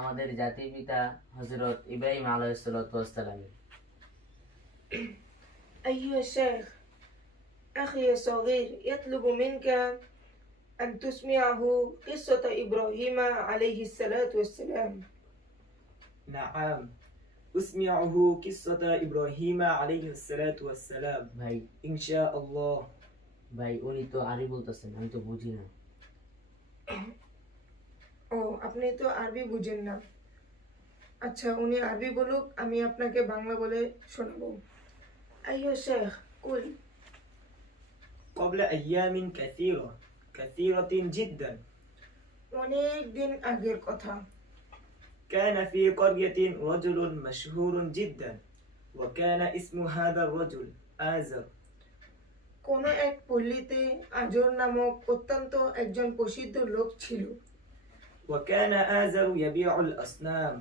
আমাদের জাতির পিতা হযরত ইব্রাহিম আলাইহিস সালাতু ওয়াস সালামের। أيها الشيخ، أخي الصغير يطلب منك أن تسمعه قصة إبراهيم عليه الصلاة والسلام. نعم، أسمعه قصة إبراهيم عليه الصلاة والسلام ভাই إن شاء الله. উনি তো আরবি বলতেছেন, আমি তো বুঝি না। ও, আপনি তো আরবি বুঝেন না। আচ্ছা, উনি আরবি বলুক, আমি আপনাকে বাংলা বলে শোনাবো। أيها الشيخ قل. قبل أيام كثيرة جدا অনেক দিন আগের কথা। كان في قرية رجل مشهور جدا وكان اسم هذا الرجل آزر. কোন এক পল্লীতে আজর নামক অত্যন্ত একজন প্রসিদ্ধ লোক ছিল। وكان آزر يبيع الأصنام.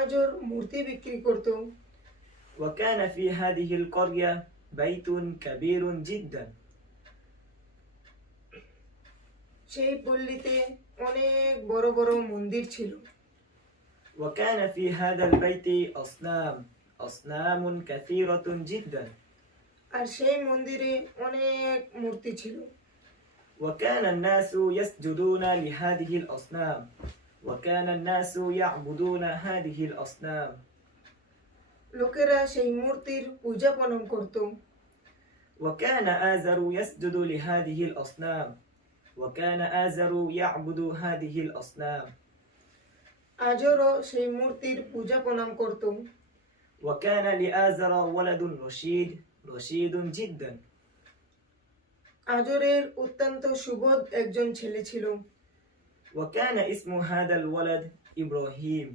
আজর মূর্তি বিক্রি করত। وكان في هذه القرية بيت كبير جدا. সেই পল্লীতে অনেক বড় বড় মন্দির ছিল। وكان في هذا البيت أصنام كثيرة جدا. আর সেই মন্দিরে অনেক মূর্তি ছিল। وكان الناس يسجدون لهذه الأصنام وكان الناس يعبدون هذه الأصنام. লোকেরা সেই মূর্তির পূজা প্রণাম করত। وكان آزر يسجد لهذه الأصنام وكان آزر يعبد هذه الأصنام. আজরও সেই মূর্তির পূজা প্রণাম করত। وكان لآزر ولد رشيد جدا. আজরের অত্যন্ত সুবোধ একজন ছেলে ছিল। وكان اسم هذا الولد إبراهيم.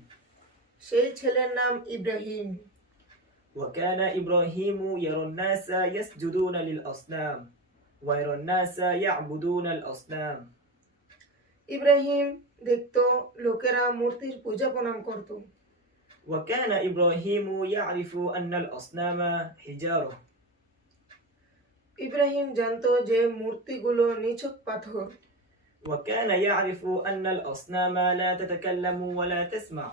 সেই ছেলের নাম ইব্রাহিম। وكان إبراهيم يرى الناس يسجدون للأصنام ويرى الناس يعبدون الأصنام. ইব্রাহিম দেখত লোকেরা মূর্তির পূজা প্রণাম করত। وكان إبراهيم يعرف أن الأصنام حجارة. ইব্রাহিম জানতো যে মূর্তিগুলো নিছক পাথর। وكان يعرف أن الأصنام لا تتكلم ولا تسمع.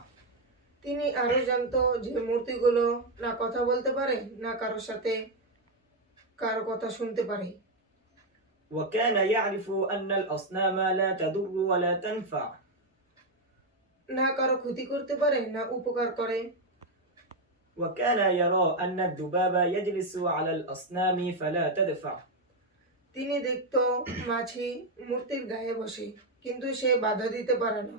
তিনি আরো জানতো যে মূর্তিগুলো না কথা বলতে পারে, না কারোর সাথে কারো কথা শুনতে পারে। وكان يعرف أن الأصنام لا تضر ولا تنفع. না কারো ক্ষতি করতে পারে, না উপকার করে। وكان يرى أن الذباب يجلس على الأصنام فلا تدفع. তিনি দেখতো মাছি মূর্তির গায়ে বসে, কিন্তু সে বাধা দিতে পারে না।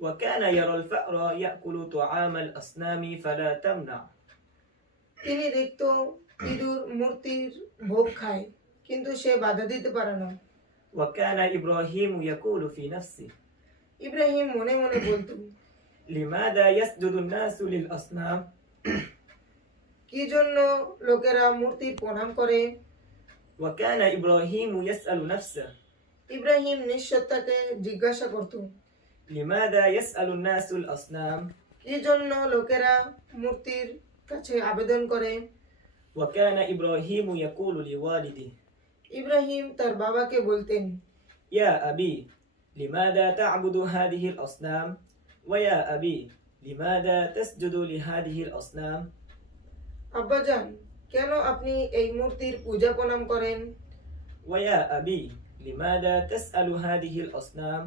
وكان يرى الفأر يأكل طعام الأصنام فلا تمنع. তিনি দেখতো ইঁদুর মূর্তির ভোগ খায়, কিন্তু সে বাধা দিতে পারে না। وكان إبراهيم يقول في نفسه ইব্রাহিম মনে মনে বলতো, لماذا يسجد الناس للأصنام؟ কি জন্য লোকেরা মূর্তির প্রণাম করে। وكان إبراهيم يسأل نفسه ইব্রাহিম নিঃসত্তাকে জিজ্ঞাসা করত, لماذا يسأل الناس الأصنام؟ কি জন্য লোকেরা মূর্তির কাছে আবেদন করে। وكان إبراهيم يقول لوالده ইব্রাহিম তার বাবাকে বলতেন, يا أبي لماذا تعبد هذه الأصنام؟ ويا أبي لماذا تسجد لهذه الأصنام؟ আব্বাজান, কেন আপনি এই মূর্তির পূজা প্রণাম করেন। ويا أبي لماذا تسأل هذه الأصنام؟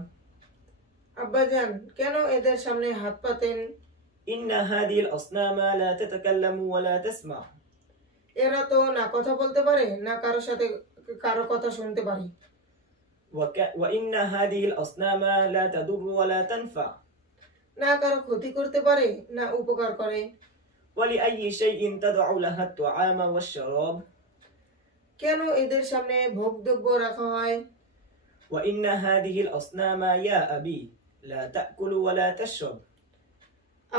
আব্বাজান, কেন এদের সামনে হাত পাতেন। إن هذه الأصنام لا تتكلم ولا تسمع. এরা তো না কথা বলতে পারে, না কারোর সাথে কারো কথা শুনতে পারে। وإن هذه الأصنام لا تضر ولا تنفع. না কারো ক্ষতি করতে পারে, না উপকার করে। ولأي شيء تدع لها الطعام والشراب. কেন এদের সামনে ভোগদ্রব্য রাখা হয়। وإن هذه الأصنام يا أبي لا تأكل ولا تشرب.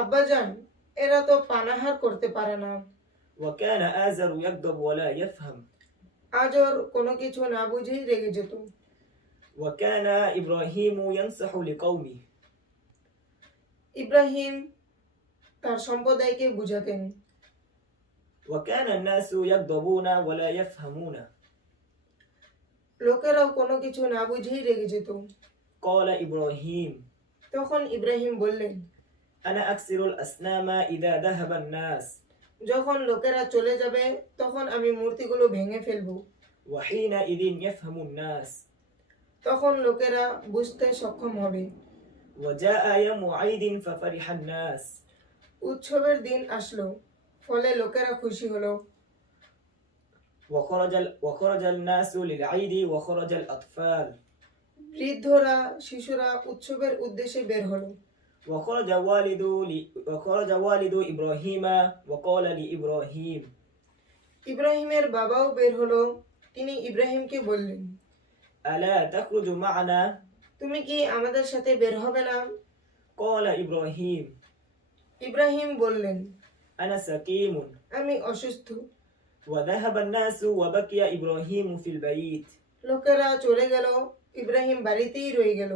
আব্বাজান, এরা তো পানাহার করতে পারে না। وكان آزر يغضب ولا يفهم. আজর কোনো কিছু না বুঝেই রেগে যেত। وكان إبراهيم ينصح لقومه. ইব্রাহিম তার সম্প্রদায়কে বুঝাতেন। وكان الناس يغضبون ولا يفهمون. লোকেরাও কোনো কিছু না বুঝেই রেগে যেত। قال إبراهيم তখন ইব্রাহিম বললেন, أنا أكسر الأصنام إذا ذهب الناس যখন লোকেরা চলে যাবে তখন আমি মূর্তিগুলো ভেঙে ফেলবো। وحينئذ يفهم الناس তখন লোকেরা বুঝতে সক্ষম হবে। وجاء يوم عيد ففرح الناس উৎসবের দিন আসলো, ফলে লোকেরা খুশি হলো। وخرج الناس للعيد وخرج الأطفال বৃদ্ধরা শিশুরা উৎসবের উদ্দেশ্যে বের হলো। وخرج والد إبراهيم وقال لإبراهيم ইব্রাহিমের বাবাও বের হলো। তিনি ইব্রাহিমকে বললেন, ألا تخرج معنا তুমি কি আমাদের সাথে বের হবে না? قال إبراهيم ইব্রাহিম বললেন, أنا سقيم আমি অসুস্থ। وذهب الناس وبقي إبراهيم في البيت লোকেরা চলে গেল, ইব্রাহিম বাড়িতেই রয়ে গেল।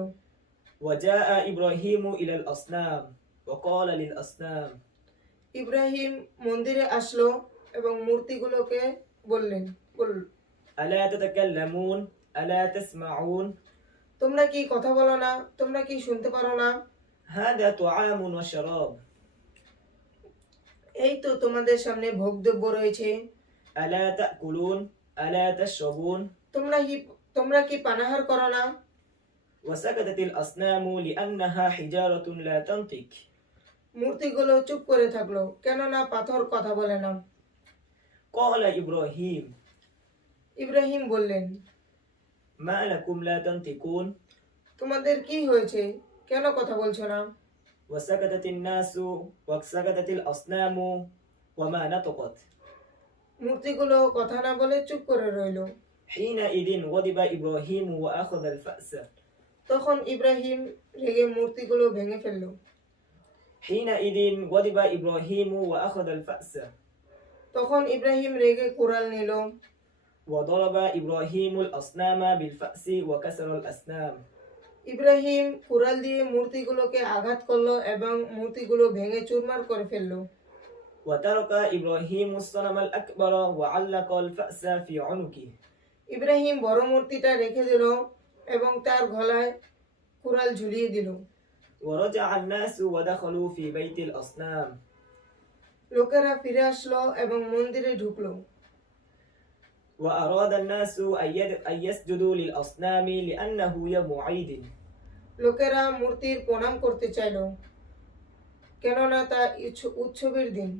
وجاء إبراهيم إلى الأصنام وقال للأصنام ইব্রাহিম মন্দিরে আসলো এবং মূর্তিগুলোকে বলল, ألا تتكلمون ألا تسمعون তোমরা কি কথা বলো না? তোমরা কি শুনতে পারো না? هذا طعام وشراب এই তো তোমাদের সামনে ভোগদ্রব্য রয়েছে। ألا تأكلون ألا تشربون তোমরা কি পানাহার করো না? وسكتت الأصنام لأنها حجارة لا تنطق মূর্তিগুলো চুপ করে থাকলো, কেননা পাথর কথা বলে না। قال إبراهيم ইব্রাহিম বললেন, ما لكم لا تنطقون তোমাদের কি হয়েছে? কেন কথা বলছো না? وسكتت الناس وسكتت الأصنام وما نطقت মূর্তিগুলো কথা না বলে চুপ করে রইল। حينئذ غضب إبراهيم وأخذ الفأس তখন ইব্রাহিম রেগে মূর্তিগুলো ভেঙে ফেলল। حينئذ غضب إبراهيم وأخذ الفأس তখন ইব্রাহিম রেগে কুড়াল নিল। وضرب إبراهيم الأصنام بالفأس وكسر الأصنام ইব্রাহিম কুড়াল দিয়ে মূর্তিগুলোকে আঘাত করলো এবং মূর্তিগুলো ভেঙে চুরমার করে ফেললো। وترك إبراهيم الصنم الأكبر وعلق الفأس في عنقه ইব্রাহিম বড় মূর্তিটা রেখে দিল এবং তার গলায় কুড়াল ঝুলিয়ে দিল। ورجع الناس ودخلوا في بيت الأصنام লোকেরা ফিরে আসলো এবং মন্দিরে ঢুকলো। وأراد الناس أن يسجدوا للأصنام لأنه يوم عيد লোকেরা মূর্তির প্রণাম করতে চাইল, কেননা তা উৎসবের দিন।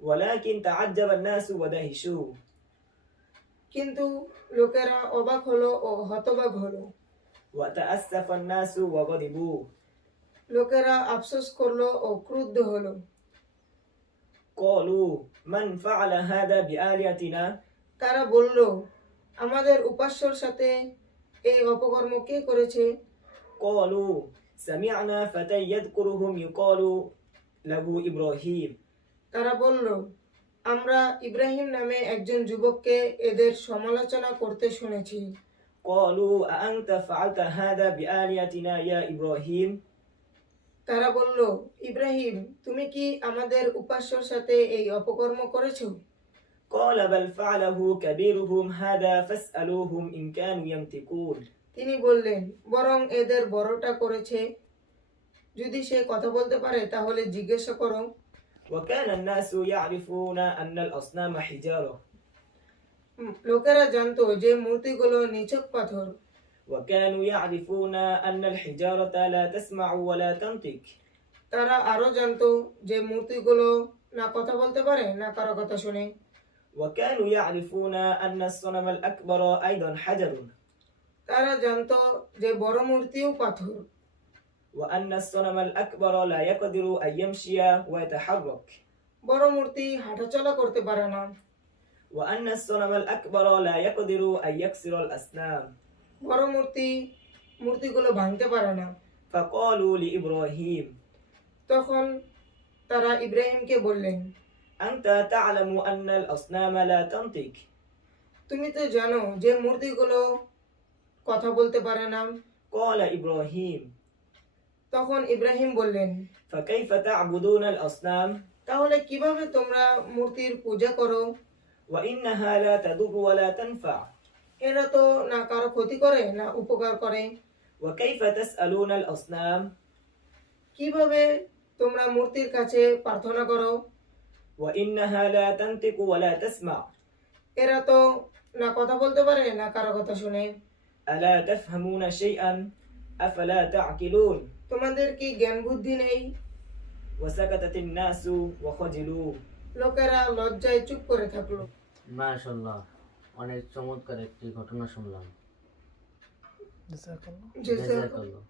ولكن تعجب الناس ودهشوا কিন্তু লোকেরা অবাক হলো ও হতবাক হলো। وتأسف الناس وغضبوا লোকেরা আফসোস করলো ও ক্রুদ্ধ হলো। قالوا من فعل هذا بآلهتنا তারা বলল, আমাদের উপাস্যর সাথে এই অপকর্ম কে করেছে? قالوا سمعنا فتى يذكرهم يقال له إبراهيم তারা বলল, আমরা ইব্রাহিম নামে একজন যুবককে এদের সমালোচনা করতে শুনেছি। قالوا أأنت فعلت هذا بآلهتنا يا إبراهيم তারা বলল, ইব্রাহিম, তুমি কি আমাদের উপাস্যর সাথে এই অপকর্ম করেছো? قال بل فعله كبيرهم هذا فاسألوهم إن كانوا ينطقون তিনি বললেন, বরং এদের বড়টা করেছে, যদি সে কথা বলতে পারে তাহলে জিজ্ঞাসা করো। وكان الناس يعرفون أن الأصنام حجارة লোকেরা জানতো যে মূর্তিগুলো নিছক পাথর। وكانوا يعرفون أن الحجارة لا تسمع ولا تنطق তারা আরো জানতো যে মূর্তিগুলো না কথা বলতে পারে না কারো কথা শুনে। وكانوا يعرفون أن الصنم الأكبر أيضا حجر তারা জানতো যে বড় মূর্তিও পাথর। وأن الصنم الأكبر لا يقدر أن يمشي ويتحرك বড় মূর্তি হাঁটাচলা করতে পারে না। وأن الصنم الأكبر لا يقدر أن يكسر الأصنام বড় মূর্তিগুলো ভাঙতে পারে না। فقالوا لإبراهيم তখন তারা ইব্রাহিমকে বললেন, أنت تعلم أن الأصنام لا تنطق তুমি তো জানো যে মূর্তিগুলো কথা বলতে পারে না। قال إبراهيم তখন ইব্রাহিম বললেন, فكيف تعبدون الأصنام তাহলে কিভাবে তোমরা মূর্তির পূজা করো? وإنها لا تضر ولا تنفع এরা তো না কারো ক্ষতি করে না উপকার করে। وكيف تسألون الأصنام কিভাবে তোমরা মূর্তির কাছে প্রার্থনা করো? وإنها لا تنطق ولا تسمع এরা তো না কথা বলতে পারে না কারো কথা শুনে। ألا تفهمون شيئا أفلا تعقلون তোমাদের কি জ্ঞান বুদ্ধি নেই? وسكتت الناس وخجلوا লোকেরা লজ্জায় চুপ করে থাকলো। মাশাআল্লাহ, অনেক চমৎকার একটি ঘটনা শুনলাম। জাযাকাল্লাহ। জাযাকাল্লাহ।